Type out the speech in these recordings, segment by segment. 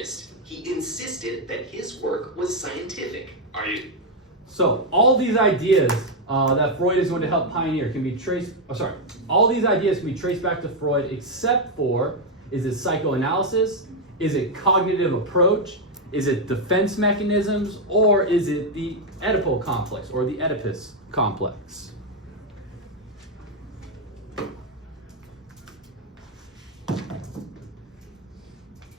interest. He insisted that his work was scientific. Are you? So all these ideas that Freud is going to help pioneer can be traced, all these ideas can be traced back to Freud except for, is it psychoanalysis? Is it cognitive approach? Is it defense mechanisms? Or is it the Oedipal complex or the Oedipus complex?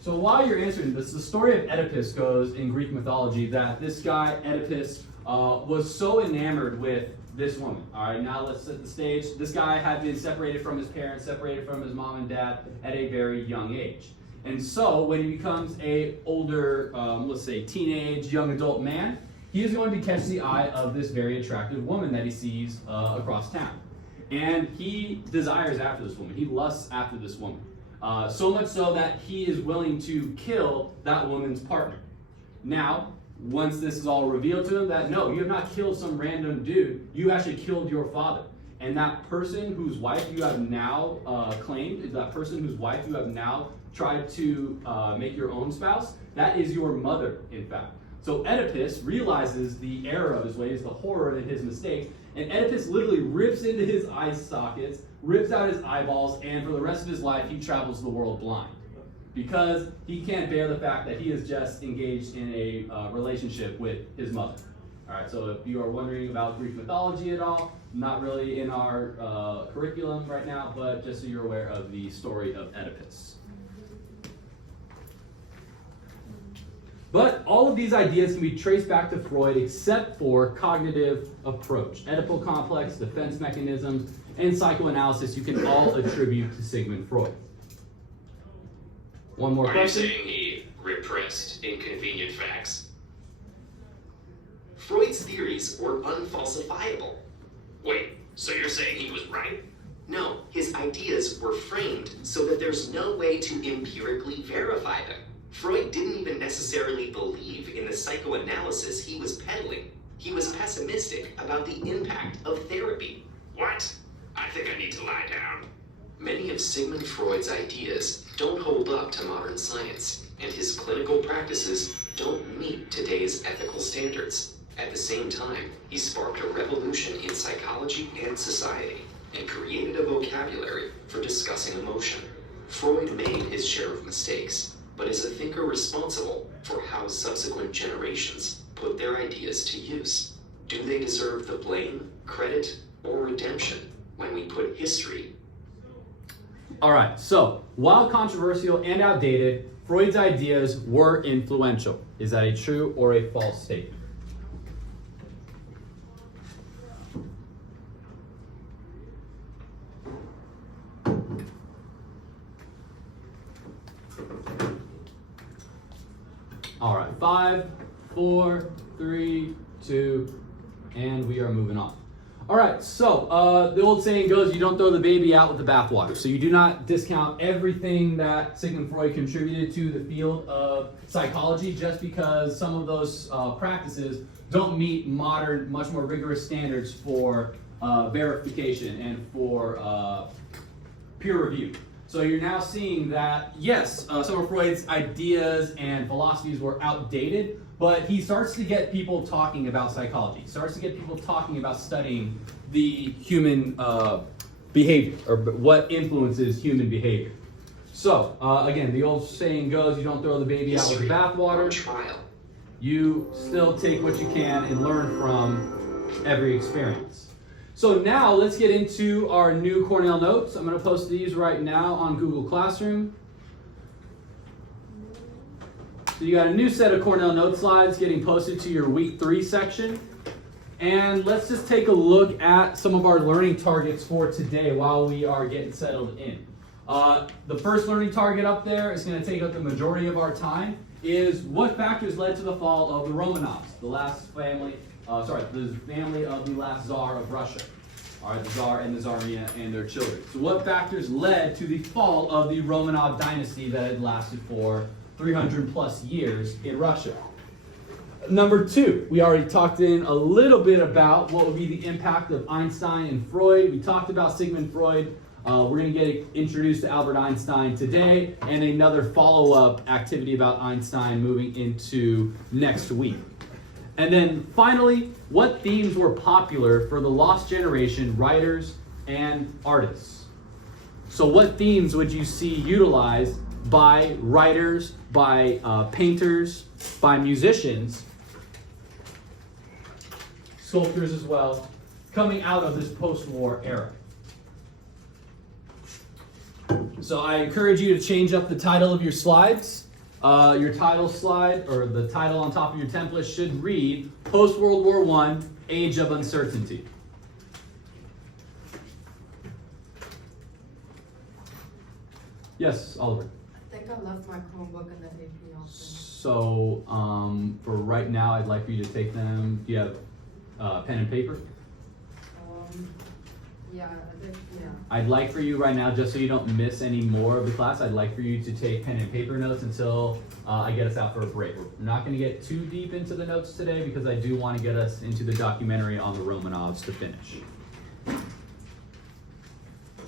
So while you're answering this, the story of Oedipus goes in Greek mythology that this guy, Oedipus, was so enamored with this woman. All right, now let's set the stage. This guy had been separated from his parents, separated from his mom and dad at a very young age. And so when he becomes a older, let's say teenage, young adult man, he is going to catch the eye of this very attractive woman that he sees across town. And he desires after this woman. He lusts after this woman. So much so that he is willing to kill that woman's partner. Now, once this is all revealed to him, that no, you have not killed some random dude, you actually killed your father. And that person whose wife you have now claimed, is that person whose wife you have now tried to make your own spouse, that is your mother, in fact. So Oedipus realizes the error of his ways, the horror of his mistakes, and Oedipus literally rips into his eye sockets, rips out his eyeballs, and for the rest of his life, he travels the world blind. Because he can't bear the fact that he is just engaged in a relationship with his mother. All right, so if you are wondering about Greek mythology at all, not really in our curriculum right now, but just so you're aware of the story of Oedipus. But all of these ideas can be traced back to Freud except for cognitive approach. Oedipal complex, defense mechanisms, and psychoanalysis you can all attribute to Sigmund Freud. One more question. Are you saying he repressed inconvenient facts? Freud's theories were unfalsifiable. Wait, so you're saying he was right? No, his ideas were framed so that there's no way to empirically verify them. Freud didn't even necessarily believe in the psychoanalysis he was peddling. He was pessimistic about the impact of therapy. What? I think I need to lie down. Many of Sigmund Freud's ideas don't hold up to modern science, and his clinical practices don't meet today's ethical standards. At the same time, he sparked a revolution in psychology and society, and created a vocabulary for discussing emotion. Freud made his share of mistakes, but is a thinker responsible for how subsequent generations put their ideas to use. Do they deserve the blame, credit, or redemption when we put history? All right, so while controversial and outdated, Freud's ideas were influential. Is that a true or a false statement? All right, 5, 4, 3, 2, and we are moving on. All right, so the old saying goes, you don't throw the baby out with the bathwater. So you do not discount everything that Sigmund Freud contributed to the field of psychology just because some of those practices don't meet modern, much more rigorous standards for verification and for peer review. So you're now seeing that, yes, some of Freud's ideas and philosophies were outdated, but he starts to get people talking about psychology, starts to get people talking about studying the human behavior, or what influences human behavior. So, again, the old saying goes, you don't throw the baby out with the bathwater. Trial. You still take what you can and learn from every experience. So now let's get into our new Cornell notes. I'm going to post these right now on Google Classroom. So you got a new set of Cornell note slides getting posted to your week 3 section. And let's just take a look at some of our learning targets for today while we are getting settled in. The first learning target up there is going to take up the majority of our time, is what factors led to the fall of the Romanovs, the family of the last Tsar of Russia. All right, the Tsar and the Tsarina and their children. So what factors led to the fall of the Romanov dynasty that had lasted for 300 plus years in Russia? Number 2, we already talked in a little bit about what would be the impact of Einstein and Freud. We talked about Sigmund Freud We're going to get introduced to Albert Einstein today, and another follow-up activity about Einstein moving into next week. And then finally, what themes were popular for the lost generation writers and artists? So what themes would you see utilized by writers, by painters, by musicians, sculptors as well, coming out of this post-war era? So I encourage you to change up the title of your slides. Your title slide, or the title on top of your template, should read Post-World War I, Age of Uncertainty. Yes, Oliver. I think I left my Chromebook in the AP office. So for right now, I'd like for you to take them. Do you have pen and paper? Yeah, I think, yeah. I'd like for you right now, just so you don't miss any more of the class, I'd like for you to take pen and paper notes until I get us out for a break. We're not going to get too deep into the notes today because I do want to get us into the documentary on the Romanovs to finish.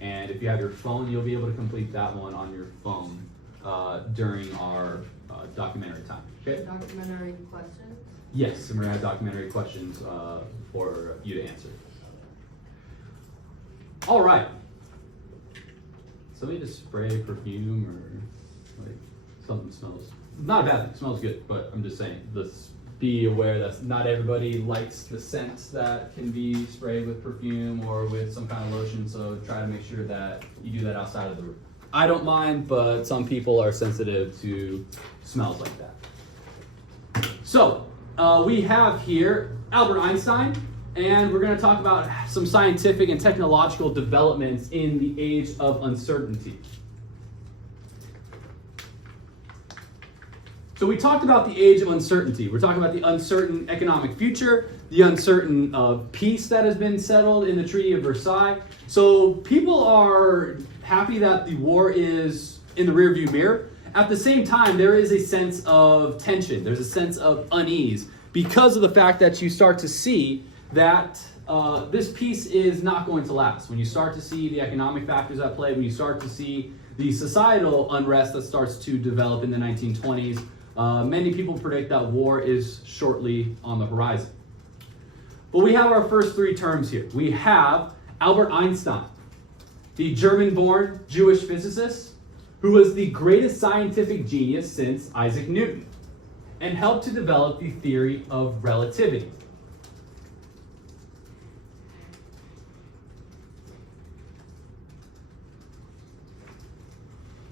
And if you have your phone, you'll be able to complete that one on your phone during our documentary time. Okay? Documentary questions? Yes, and we're going to have documentary questions for you to answer. All right. Somebody just spray perfume or like something smells. Not a bad thing. It smells good, but I'm just saying. Let's be aware that not everybody likes the scents that can be sprayed with perfume or with some kind of lotion. So try to make sure that you do that outside of the room. I don't mind, but some people are sensitive to smells like that. So we have here Albert Einstein. And we're going to talk about some scientific and technological developments in the age of uncertainty. So we talked about the age of uncertainty. We're talking about the uncertain economic future, the uncertain peace that has been settled in the Treaty of Versailles. So people are happy that the war is in the rearview mirror. At the same time, there is a sense of tension. There's a sense of unease because of the fact that you start to see that this peace is not going to last. When you start to see the economic factors at play, when you start to see the societal unrest that starts to develop in the 1920s, many people predict that war is shortly on the horizon. But we have our first three terms here. We have Albert Einstein, the German-born Jewish physicist who was the greatest scientific genius since Isaac Newton and helped to develop the theory of relativity.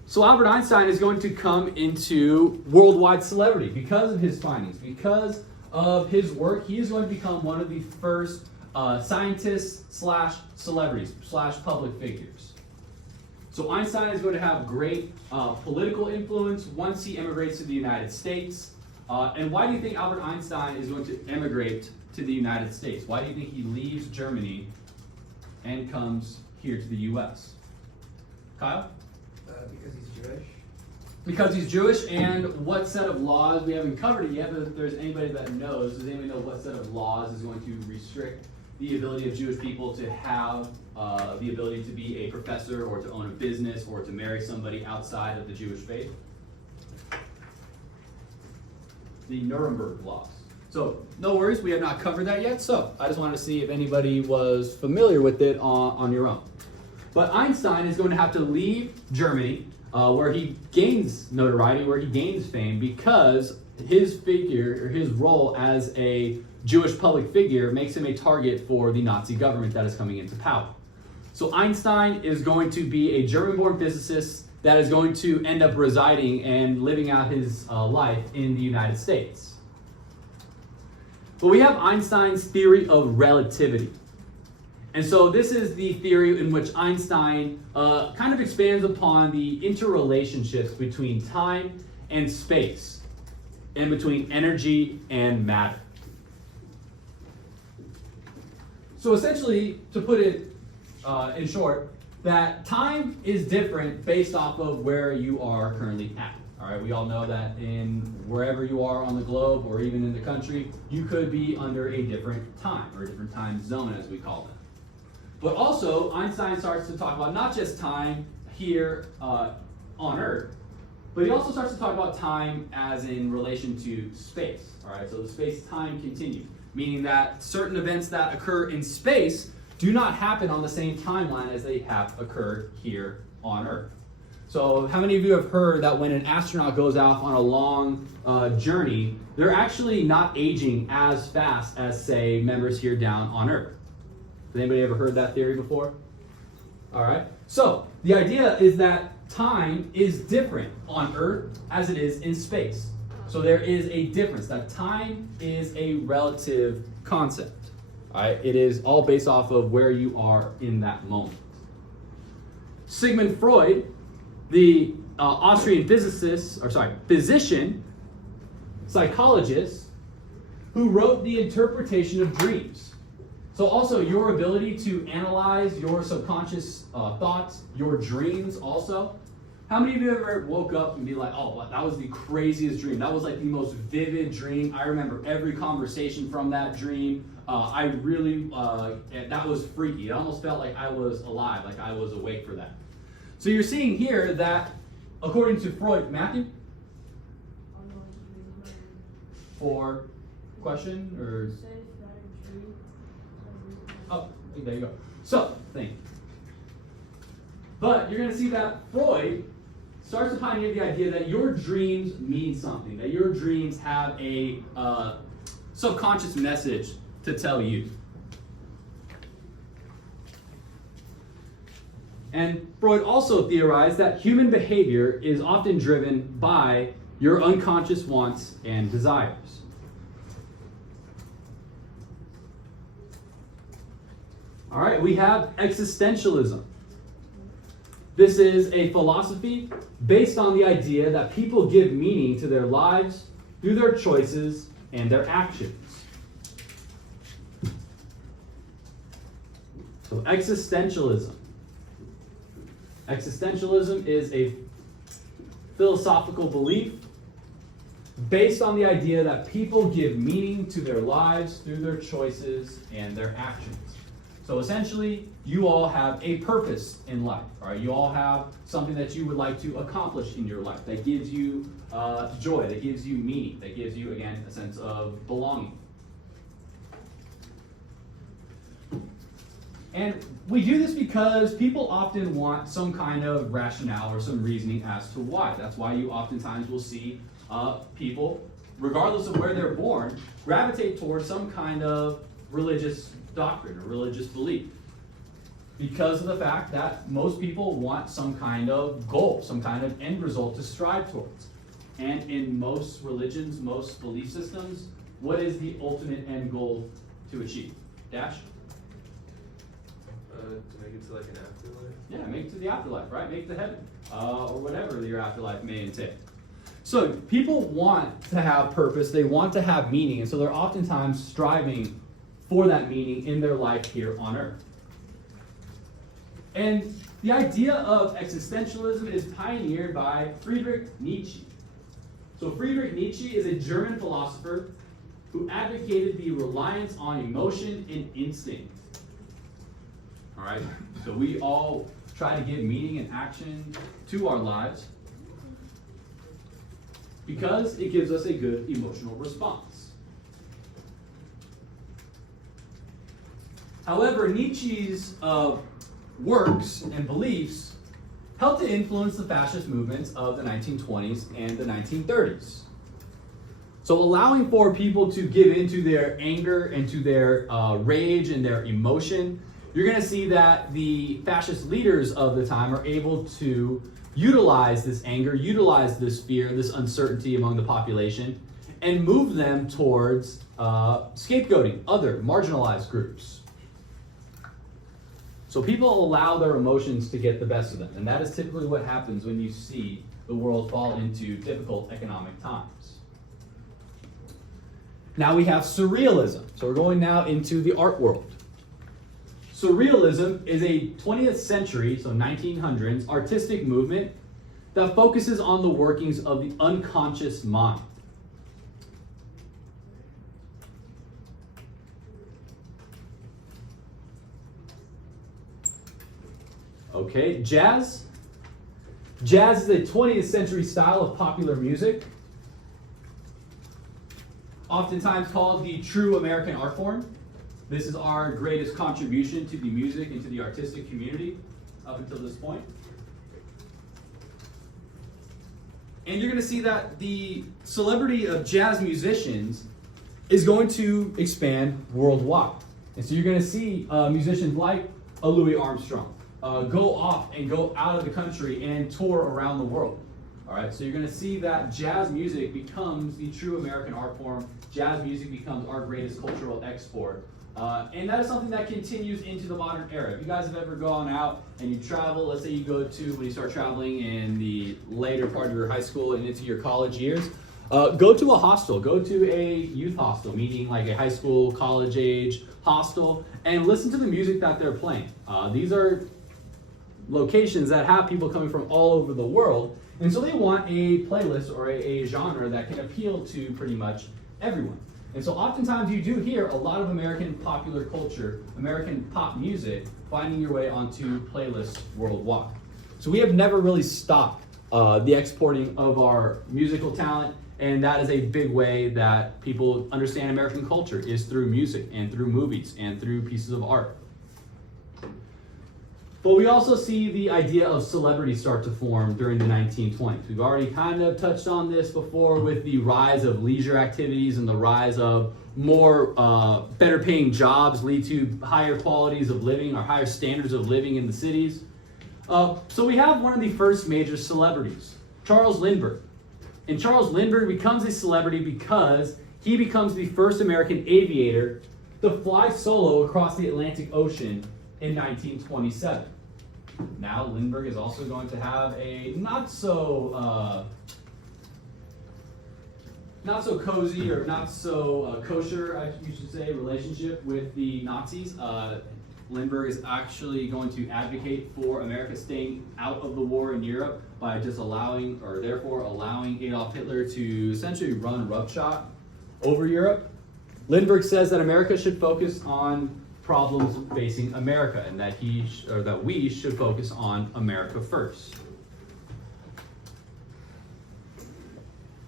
So Albert Einstein is going to come into worldwide celebrity because of his findings, because of his work. He is going to become one of the first scientists / celebrities / public figures. So Einstein is going to have great political influence once he immigrates to the United States. And why do you think Albert Einstein is going to immigrate to the United States? Why do you think he leaves Germany and comes here to the U.S.? Kyle? Because he's Jewish. Because he's Jewish, and what set of laws, we haven't covered it yet, but if there's anybody that knows, does anybody know what set of laws is going to restrict the ability of Jewish people to have the ability to be a professor or to own a business or to marry somebody outside of the Jewish faith? The Nuremberg laws. So no worries, we have not covered that yet, so I just wanted to see if anybody was familiar with it on your own. But Einstein is going to have to leave Germany, where he gains notoriety, where he gains fame, because his figure, or his role as a Jewish public figure makes him a target for the Nazi government that is coming into power. So Einstein is going to be a German-born physicist that is going to end up residing and living out his life in the United States. But we have Einstein's theory of relativity. And so this is the theory in which Einstein kind of expands upon the interrelationships between time and space, and between energy and matter. So essentially, to put it in short, that time is different based off of where you are currently at. All right, we all know that in wherever you are on the globe or even in the country, you could be under a different time or a different time zone, as we call it. But also, Einstein starts to talk about not just time here on Earth, but he also starts to talk about time as in relation to space. All right, so the space-time continuum, meaning that certain events that occur in space do not happen on the same timeline as they have occurred here on Earth. So how many of you have heard that when an astronaut goes out on a long journey, they're actually not aging as fast as, say, members here down on Earth? Has anybody ever heard that theory before? All right. So the idea is that time is different on Earth as it is in space. So there is a difference, that time is a relative concept. All right. It is all based off of where you are in that moment. Sigmund Freud, the Austrian physician, psychologist, who wrote The Interpretation of Dreams. So also your ability to analyze your subconscious thoughts, your dreams also. How many of you ever woke up and be like, oh, that was the craziest dream. That was like the most vivid dream. I remember every conversation from that dream. That was freaky. It almost felt like I was alive, like I was awake for that. So you're seeing here that, according to Freud, Matthew? For question or? Oh, there you go. So, thank you. But you're going to see that Freud starts to pioneer the idea that your dreams mean something, that your dreams have a subconscious message to tell you. And Freud also theorized that human behavior is often driven by your unconscious wants and desires. All right, we have existentialism. This is a philosophy based on the idea that people give meaning to their lives through their choices and their actions. So existentialism. Existentialism is a philosophical belief based on the idea that people give meaning to their lives through their choices and their actions. So essentially, you all have a purpose in life. All right? You all have something that you would like to accomplish in your life that gives you joy, that gives you meaning, that gives you, again, a sense of belonging. And we do this because people often want some kind of rationale or some reasoning as to why. That's why you oftentimes will see people, regardless of where they're born, gravitate towards some kind of religious doctrine or religious belief. Because of the fact that most people want some kind of goal, some kind of end result to strive towards. And in most religions, most belief systems, what is the ultimate end goal to achieve? Dash? To make it to like an afterlife? Yeah, make it to the afterlife, right? Make it to heaven, or whatever your afterlife may entail. So people want to have purpose, they want to have meaning, and so they're oftentimes striving for that meaning in their life here on earth. And the idea of existentialism is pioneered by Friedrich Nietzsche. So Friedrich Nietzsche is a German philosopher who advocated the reliance on emotion and instinct. All right, so we all try to give meaning and action to our lives because it gives us a good emotional response. However, Nietzsche's works and beliefs helped to influence the fascist movements of the 1920s and the 1930s. So allowing for people to give into their anger and to their rage and their emotion, you're going to see that the fascist leaders of the time are able to utilize this anger, utilize this fear, this uncertainty among the population, and move them towards scapegoating other marginalized groups. So people allow their emotions to get the best of them, and that is typically what happens when you see the world fall into difficult economic times. Now we have surrealism. So we're going now into the art world. Surrealism is a 20th century, so 1900s, artistic movement that focuses on the workings of the unconscious mind. Okay, jazz. Jazz is a 20th century style of popular music, oftentimes called the true American art form. This is our greatest contribution to the music and to the artistic community up until this point. And you're going to see that the celebrity of jazz musicians is going to expand worldwide. And so you're going to see musicians like a Louis Armstrong go off and go out of the country and tour around the world. All right, so you're going to see that jazz music becomes the true American art form. Jazz music becomes our greatest cultural export. And that is something that continues into the modern era. If you guys have ever gone out and you travel, let's say you go to, when you start traveling in the later part of your high school and into your college years, go to a hostel, go to a youth hostel, meaning like a high school, college age hostel, and listen to the music that they're playing. These are locations that have people coming from all over the world, and so they want a playlist or a genre that can appeal to pretty much everyone. And so oftentimes you do hear a lot of American popular culture, American pop music, finding your way onto playlists worldwide. So we have never really stopped the exporting of our musical talent, and that is a big way that people understand American culture, is through music and through movies and through pieces of art. But we also see the idea of celebrity start to form during the 1920s. We've already kind of touched on this before with the rise of leisure activities and the rise of more better paying jobs lead to higher qualities of living or higher standards of living in the cities. So we have one of the first major celebrities, Charles Lindbergh. And Charles Lindbergh becomes a celebrity because he becomes the first American aviator to fly solo across the Atlantic Ocean in 1927. Now Lindbergh is also going to have a not so cozy or not so kosher, you should say, relationship with the Nazis. Lindbergh is actually going to advocate for America staying out of the war in Europe by just allowing Adolf Hitler to essentially run roughshod over Europe. Lindbergh says that America should focus on problems facing America, and that we should focus on America first.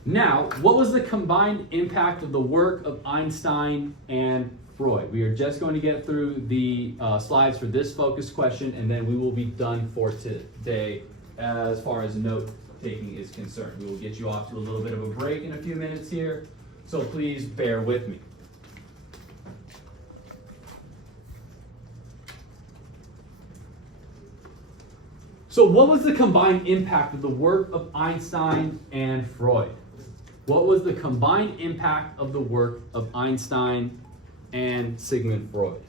Now, what was the combined impact of the work of Einstein and Freud? We are just going to get through the slides for this focus question, and then we will be done for today as far as note taking is concerned. We will get you off to a little bit of a break in a few minutes here, so please bear with me. So what was the combined impact of the work of Einstein and Freud? What was the combined impact of the work of Einstein and Sigmund Freud?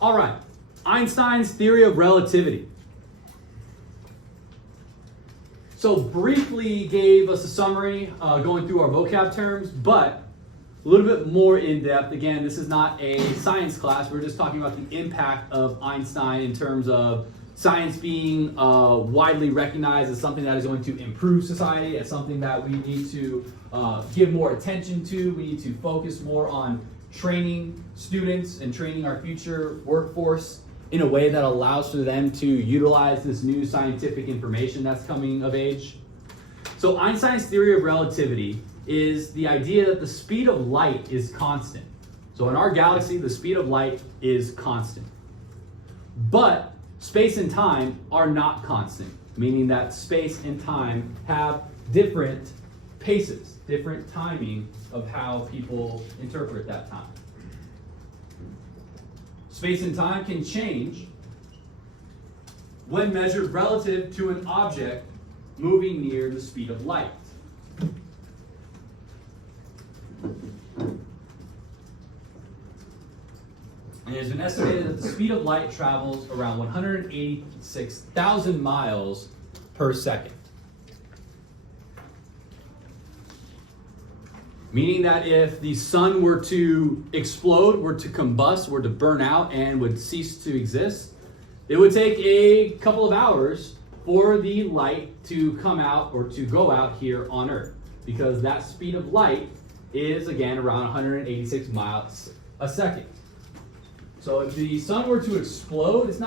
All right, Einstein's theory of relativity. So briefly gave us a summary going through our vocab terms, but a little bit more in depth. Again, this is not a science class. We're just talking about the impact of Einstein in terms of science being widely recognized as something that is going to improve society, as something that we need to give more attention to. We need to focus more on training students and training our future workforce in a way that allows for them to utilize this new scientific information that's coming of age. So Einstein's theory of relativity is the idea that the speed of light is constant. So in our galaxy, the speed of light is constant. But space and time are not constant, meaning that space and time have different paces, different timing of how people interpret that time. Space and time can change when measured relative to an object moving near the speed of light. And it has been estimated that the speed of light travels around 186,000 miles per second. Meaning that if the sun were to explode, were to combust, were to burn out, and would cease to exist, it would take a couple of hours for the light to come out or to go out here on Earth, because that speed of light is again around 186 miles a second. So if the sun were to explode, it's not